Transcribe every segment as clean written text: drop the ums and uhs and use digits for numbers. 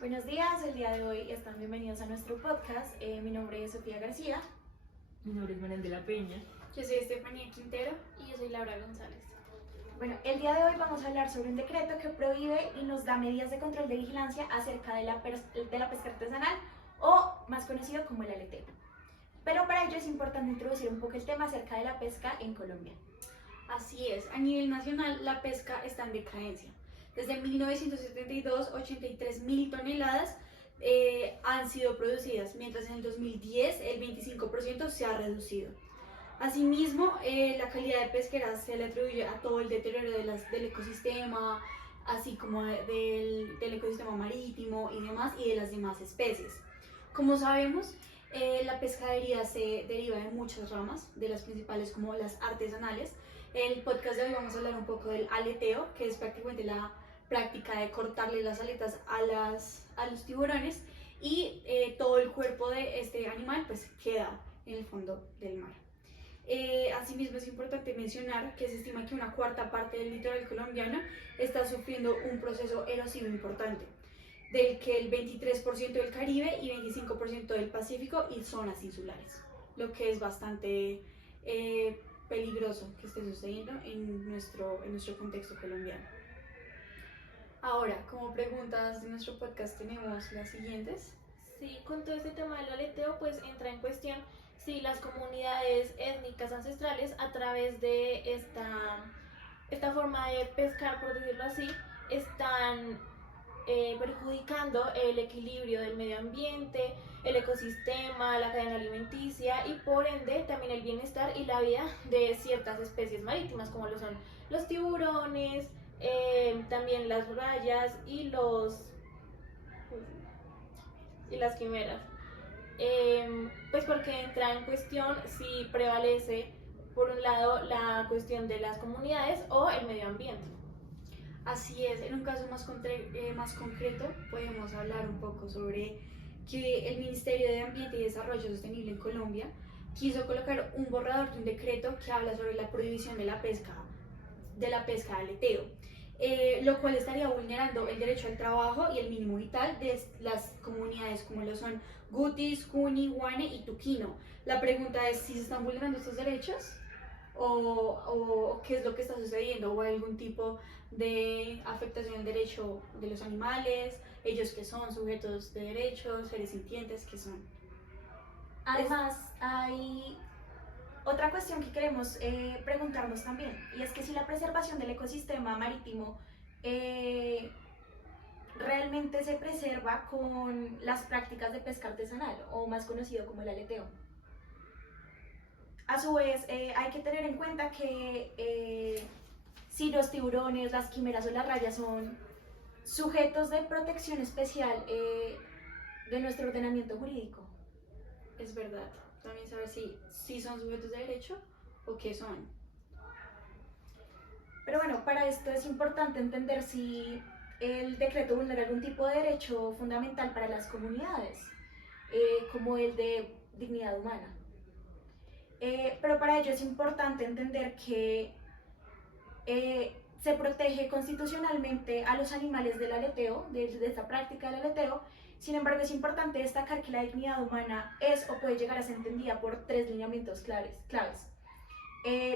Buenos días, el día de hoy están bienvenidos a nuestro podcast. Mi nombre es Sofía García. Mi nombre es Manuel de la Peña. Yo soy Estefanía Quintero y yo soy Laura González. Bueno, el día de hoy vamos a hablar sobre un decreto que prohíbe y nos da medidas de control de vigilancia acerca de la pesca artesanal o más conocido como el aleteo. Pero para ello es importante introducir un poco el tema acerca de la pesca en Colombia. Así es, a nivel nacional la pesca está en decadencia. Desde 1972, 83.000 toneladas han sido producidas, mientras en el 2010 el 25% se ha reducido. Asimismo, la calidad de pesquera se le atribuye a todo el deterioro del ecosistema, así como del ecosistema marítimo y demás, y de las demás especies. Como sabemos, la pescadería se deriva de muchas ramas, de las principales como las artesanales. En el podcast de hoy vamos a hablar un poco del aleteo, que es prácticamente la práctica de cortarle las aletas a los tiburones y todo el cuerpo de este animal pues queda en el fondo del mar. Asimismo es importante mencionar que se estima que una cuarta parte del litoral colombiano está sufriendo un proceso erosivo importante, del que el 23% del Caribe y 25% del Pacífico y zonas insulares, lo que es bastante peligroso que esté sucediendo en nuestro contexto colombiano. Ahora, como preguntas de nuestro podcast tenemos las siguientes. Sí, con todo este tema del aleteo pues entra en cuestión si las comunidades étnicas ancestrales a través de esta forma de pescar, por decirlo así, están perjudicando el equilibrio del medio ambiente, el ecosistema, la cadena alimenticia y por ende también el bienestar y la vida de ciertas especies marítimas como lo son los tiburones, también las rayas y las quimeras. Pues porque entra en cuestión si prevalece por un lado la cuestión de las comunidades o el medio ambiente. Así es, en un caso más concreto podemos hablar un poco sobre que el Ministerio de Ambiente y Desarrollo Sostenible en Colombia quiso colocar un borrador de un decreto que habla sobre la prohibición de la pesca de aleteo, lo cual estaría vulnerando el derecho al trabajo y el mínimo vital de las comunidades como lo son Gutis, Cuni, Guane y Tuquino. La pregunta es si se están vulnerando estos derechos o qué es lo que está sucediendo, o hay algún tipo de afectación al derecho de los animales, ellos que son sujetos de derechos, seres sintientes que son. Además, hay otra cuestión que queremos preguntarnos también, y es que si la preservación del ecosistema marítimo realmente se preserva con las prácticas de pesca artesanal, o más conocido como el aleteo. A su vez, hay que tener en cuenta que si los tiburones, las quimeras o las rayas son sujetos de protección especial de nuestro ordenamiento jurídico. Es verdad, también saber si son sujetos de derecho o qué son. Pero bueno, para esto es importante entender si el decreto vulnera algún tipo de derecho fundamental para las comunidades, como el de dignidad humana. Pero para ello es importante entender que se protege constitucionalmente a los animales del aleteo, de esta práctica del aleteo. Sin embargo, es importante destacar que la dignidad humana es o puede llegar a ser entendida por tres lineamientos claves.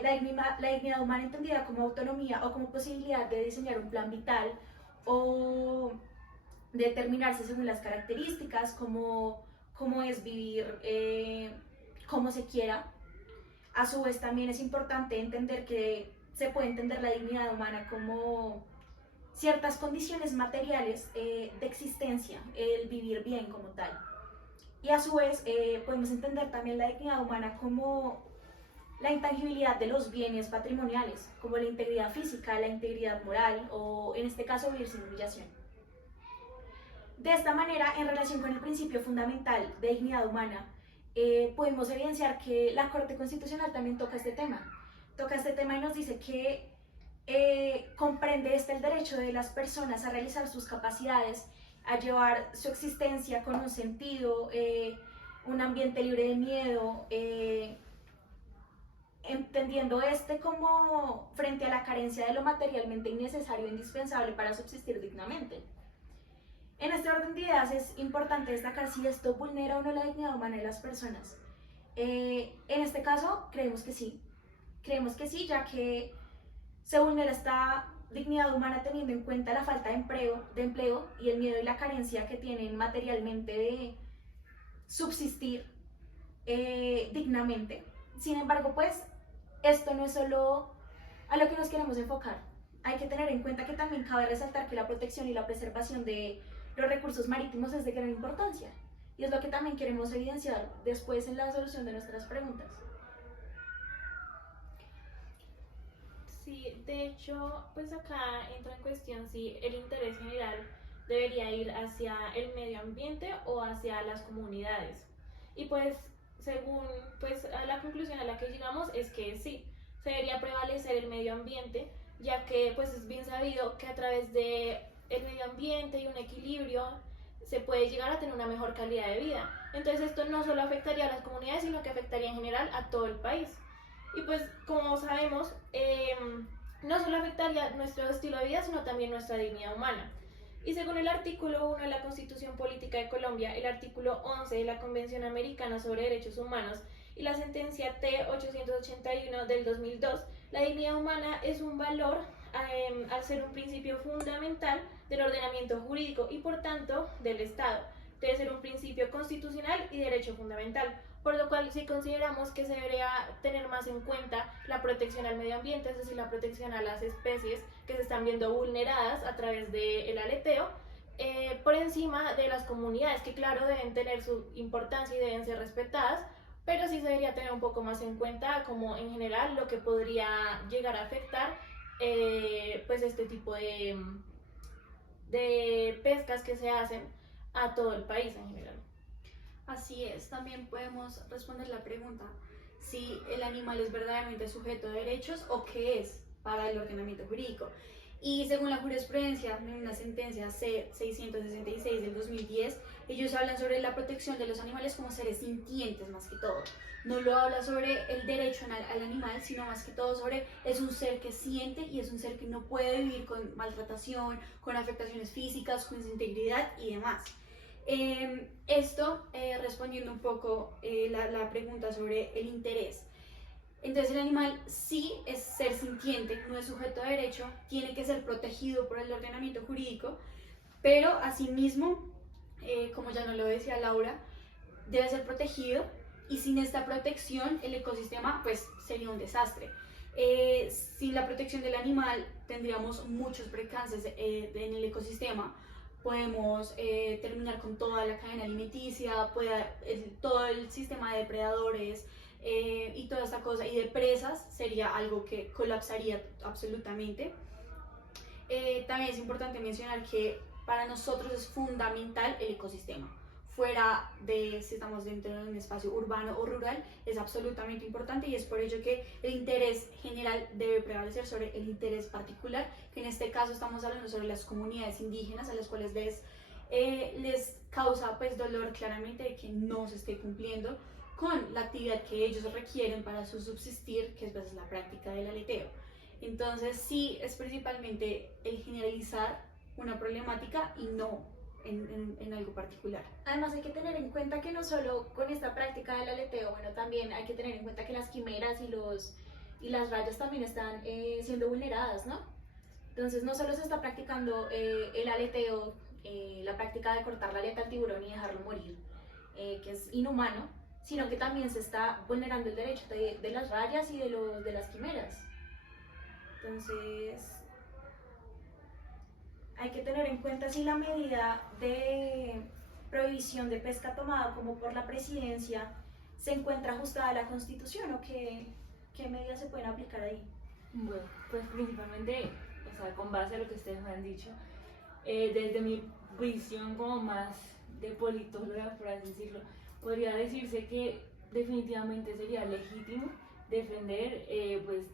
La dignidad humana entendida como autonomía o como posibilidad de diseñar un plan vital o determinarse según las características, como es vivir como se quiera. A su vez también es importante entender que se puede entender la dignidad humana como ciertas condiciones materiales de existencia, el vivir bien como tal. Y a su vez podemos entender también la dignidad humana como la intangibilidad de los bienes patrimoniales, como la integridad física, la integridad moral o en este caso vivir sin humillación. De esta manera, en relación con el principio fundamental de dignidad humana, podemos evidenciar que la Corte Constitucional también toca este tema y nos dice que comprende el derecho de las personas a realizar sus capacidades, a llevar su existencia con un sentido, un ambiente libre de miedo, entendiendo como frente a la carencia de lo materialmente innecesario e indispensable para subsistir dignamente. En este orden orden de ideas es importante destacar si esto vulnera o no la dignidad humana de las personas. En este caso, creemos que sí. Creemos que sí, ya que se vulnera esta dignidad humana teniendo en cuenta la falta de empleo y el miedo y la carencia que tienen materialmente de subsistir dignamente. Sin embargo, pues esto no es solo a lo que nos queremos enfocar. Hay que tener en cuenta que también cabe resaltar que la protección y la preservación de los recursos marítimos es de gran importancia. Y es lo que también queremos evidenciar después en la solución de nuestras preguntas. Sí, de hecho, pues acá entra en cuestión si el interés general debería ir hacia el medio ambiente o hacia las comunidades. Y pues, según pues, a la conclusión a la que llegamos es que sí, se debería prevalecer el medio ambiente, ya que pues es bien sabido que a través de el medio ambiente y un equilibrio se puede llegar a tener una mejor calidad de vida. Entonces esto no solo afectaría a las comunidades, sino que afectaría en general a todo el país. Y pues como sabemos, no solo afectaría nuestro estilo de vida, sino también nuestra dignidad humana. Y según el artículo 1 de la Constitución Política de Colombia, el artículo 11 de la Convención Americana sobre Derechos Humanos y la sentencia T-881 del 2002, la dignidad humana es un valor al ser un principio fundamental del ordenamiento jurídico y por tanto del Estado. Debe ser un principio constitucional y derecho fundamental, por lo cual sí consideramos que se debería tener más en cuenta la protección al medio ambiente, es decir, la protección a las especies que se están viendo vulneradas a través del aleteo, por encima de las comunidades, que claro deben tener su importancia y deben ser respetadas, pero sí se debería tener un poco más en cuenta como en general lo que podría llegar a afectar pues este tipo de pescas que se hacen a todo el país en general. Así es, también podemos responder la pregunta si el animal es verdaderamente sujeto de derechos o qué es para el ordenamiento jurídico. Y según la jurisprudencia en una sentencia C-666 del 2010, ellos hablan sobre la protección de los animales como seres sintientes más que todo. No lo habla sobre el derecho al animal, sino más que todo sobre es un ser que siente y es un ser que no puede vivir con maltratación, con afectaciones físicas, con su integridad y demás. Respondiendo un poco la pregunta sobre el interés. Entonces el animal sí es ser sintiente, no es sujeto de derecho, tiene que ser protegido por el ordenamiento jurídico, pero asimismo, como ya nos lo decía Laura, debe ser protegido y sin esta protección el ecosistema pues sería un desastre. Sin la protección del animal tendríamos muchos percances en el ecosistema. Podemos terminar con toda la cadena alimenticia, todo el sistema de depredadores y toda esta cosa, y de presas sería algo que colapsaría absolutamente. También es importante mencionar que para nosotros es fundamental el ecosistema. Fuera de si estamos dentro de un espacio urbano o rural, es absolutamente importante y es por ello que el interés general debe prevalecer sobre el interés particular, que en este caso estamos hablando sobre las comunidades indígenas a las cuales les causa pues dolor claramente de que no se esté cumpliendo con la actividad que ellos requieren para su subsistir, que es pues, la práctica del aleteo. Entonces sí es principalmente el generalizar una problemática y no en algo particular. Además hay que tener en cuenta que no solo con esta práctica del aleteo, bueno, también hay que tener en cuenta que las quimeras y las rayas también están siendo vulneradas, ¿no? Entonces no solo se está practicando el aleteo, la práctica de cortar la aleta al tiburón y dejarlo morir, que es inhumano, sino que también se está vulnerando el derecho de las rayas y de las quimeras. Entonces hay que tener en cuenta si la medida de prohibición de pesca tomada como por la presidencia se encuentra ajustada a la Constitución o qué medidas se pueden aplicar ahí. Bueno, pues principalmente, o sea, con base a lo que ustedes me han dicho, desde mi visión como más de politóloga, por así decirlo, podría decirse que definitivamente sería legítimo defender pues,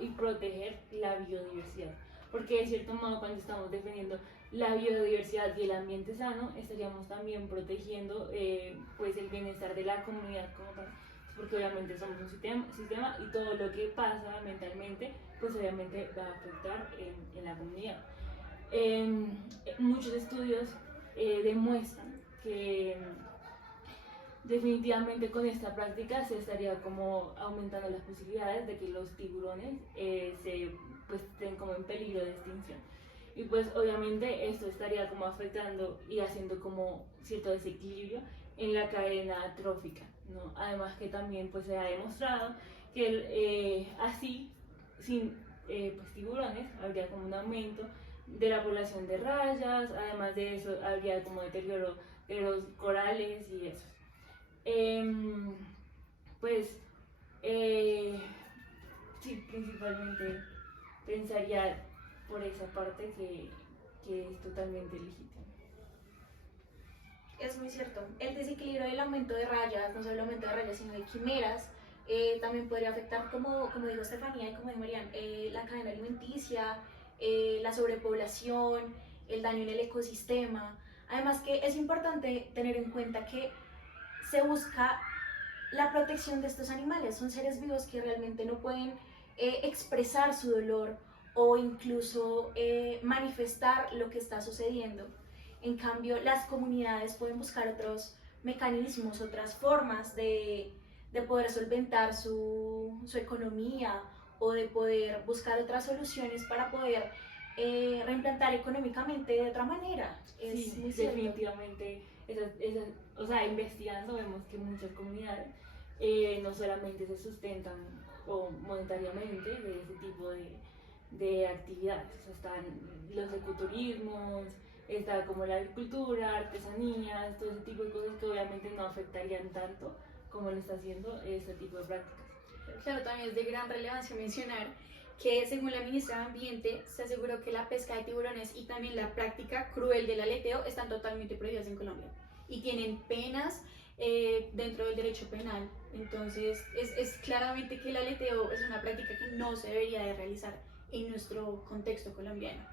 y proteger la biodiversidad. Porque de cierto modo cuando estamos defendiendo la biodiversidad y el ambiente sano, estaríamos también protegiendo pues el bienestar de la comunidad como tal, porque obviamente somos un sistema y todo lo que pasa ambientalmente pues obviamente va a afectar en la comunidad. Muchos estudios demuestran que definitivamente con esta práctica se estaría como aumentando las posibilidades de que los tiburones pues, estén como en peligro de extinción. Y pues obviamente esto estaría como afectando y haciendo como cierto desequilibrio en la cadena trófica, ¿no? Además que también pues se ha demostrado que así, sin pues, tiburones, habría como un aumento de la población de rayas, además de eso habría como deterioro de los corales y eso. Pues sí, principalmente pensaría por esa parte que es totalmente legítimo. Es muy cierto. El desequilibrio del aumento de rayas, no solo el aumento de rayas, sino de quimeras, también podría afectar, como dijo Estefanía y como dijo Marian, la cadena alimenticia, la sobrepoblación, el daño en el ecosistema. Además que es importante tener en cuenta que se busca la protección de estos animales. Son seres vivos que realmente no pueden expresar su dolor o incluso manifestar lo que está sucediendo. En cambio, las comunidades pueden buscar otros mecanismos, otras formas de poder solventar su economía o de poder buscar otras soluciones para poder reimplantar económicamente de otra manera. Es Sí, muy cierto. definitivamente, o sea, investigando vemos que muchas comunidades no solamente se sustentan o monetariamente de ese tipo de actividades, o sea, están los ecoturismos, está como la agricultura, artesanías, todo ese tipo de cosas que obviamente no afectarían tanto como lo está haciendo este tipo de prácticas. Claro, también es de gran relevancia mencionar que según la ministra de Ambiente se aseguró que la pesca de tiburones y también la práctica cruel del aleteo están totalmente prohibidas en Colombia y tienen penas dentro del derecho penal. Entonces es claramente que el aleteo es una práctica que no se debería de realizar en nuestro contexto colombiano.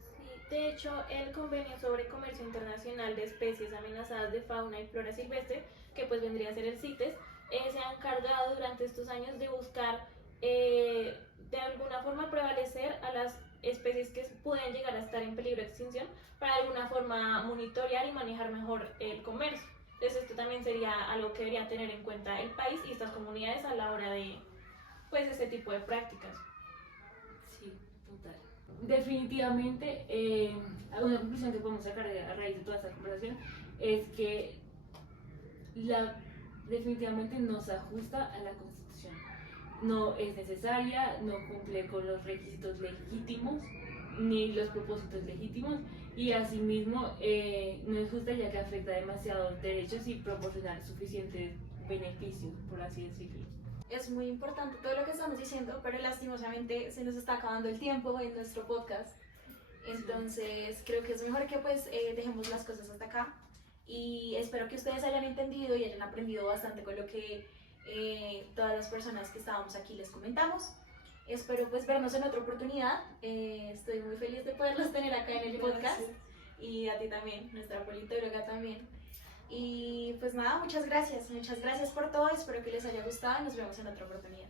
Sí, de hecho, el Convenio sobre Comercio Internacional de Especies Amenazadas de Fauna y Flora Silvestre, que pues vendría a ser el CITES, se ha encargado durante estos años de buscar de alguna forma prevalecer a las especies que pueden llegar a estar en peligro de extinción para de alguna forma monitorear y manejar mejor el comercio. Entonces esto también sería algo que debería tener en cuenta el país y estas comunidades a la hora de pues este tipo de prácticas. Sí, total. Definitivamente, una conclusión que podemos sacar a raíz de toda esta conversación es que definitivamente no se ajusta a la Constitución. No es necesaria, no cumple con los requisitos legítimos ni los propósitos legítimos y asimismo no es justa ya que afecta demasiados derechos y proporcionar suficientes beneficios, por así decirlo. Es muy importante todo lo que estamos diciendo, pero lastimosamente se nos está acabando el tiempo en nuestro podcast. Entonces creo que es mejor que pues dejemos las cosas hasta acá y espero que ustedes hayan entendido y hayan aprendido bastante con lo que todas las personas que estábamos aquí les comentamos. Espero pues vernos en otra oportunidad. Estoy muy feliz de poderlos tener acá en el podcast. Gracias. Y a ti también, nuestra politóloga también. Y pues nada, muchas gracias por todo, espero que les haya gustado y nos vemos en otra oportunidad.